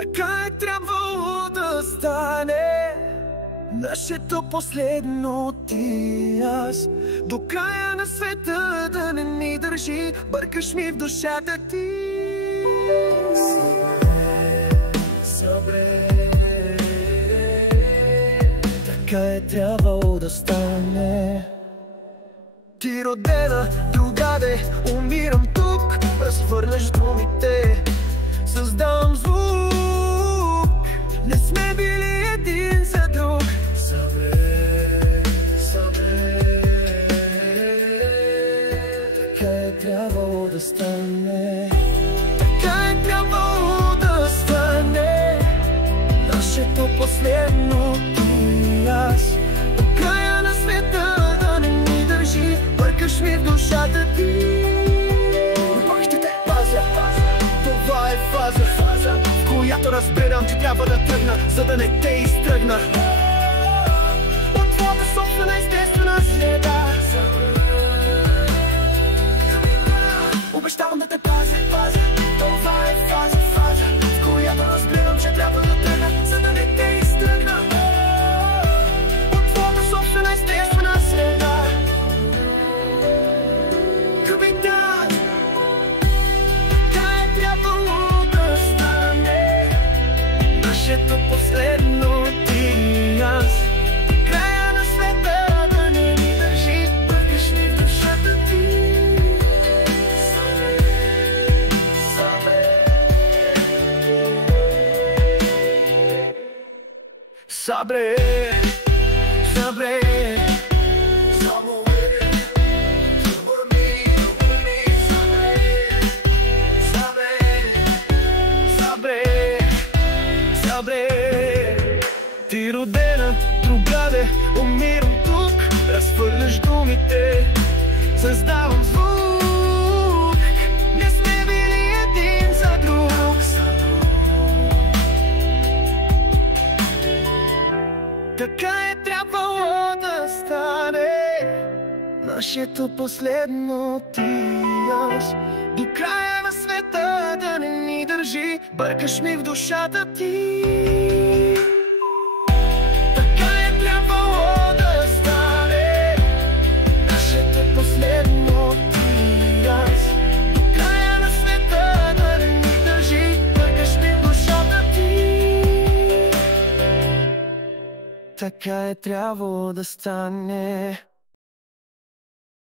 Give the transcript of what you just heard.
Така е трябвало да стане нашето последно ти и аз. До края на света да не ни държи, бъркаш ми в душата ти. Събре, така е трябвало да стане. Ти родена другаде, умирам тук, разхвърляш думите, създавам звук. Не сме били един за друг. Събре, събре, така е трябвало да стане. Така е трябвало да стане нашето последно ти и аз. До края на света да не ни държи, бъркаш ми в душата ти. Пак ще те пазя, това е фаза, в която разбирам, че трябва да тръгна, за да не те изтръгна от твоята собствена естествена среда. Обещавам да те пазя, това е фаза, в която разбирам, че трябва да тръгна, за да не те изтръгна от твоята собствена естествена среда. Капитан, така е трябвало да стане нашето последно ти и аз. Края на света да не ни държи, бъркаш ми в душата ти. Sabre, sabre, ти родена другаде, умирам тук, разхвърляш думите, създавам звук. Не сме били един за друг. Така е трябвало да стане нашето последно ти и аз. До края на света да не ни държи, бъркаш ми в душата ти. Така е трябвало да стане нашето последно ти и аз. До края на света да не ни държи, бъркаш ми в душата ти. Така е трябвало да стане.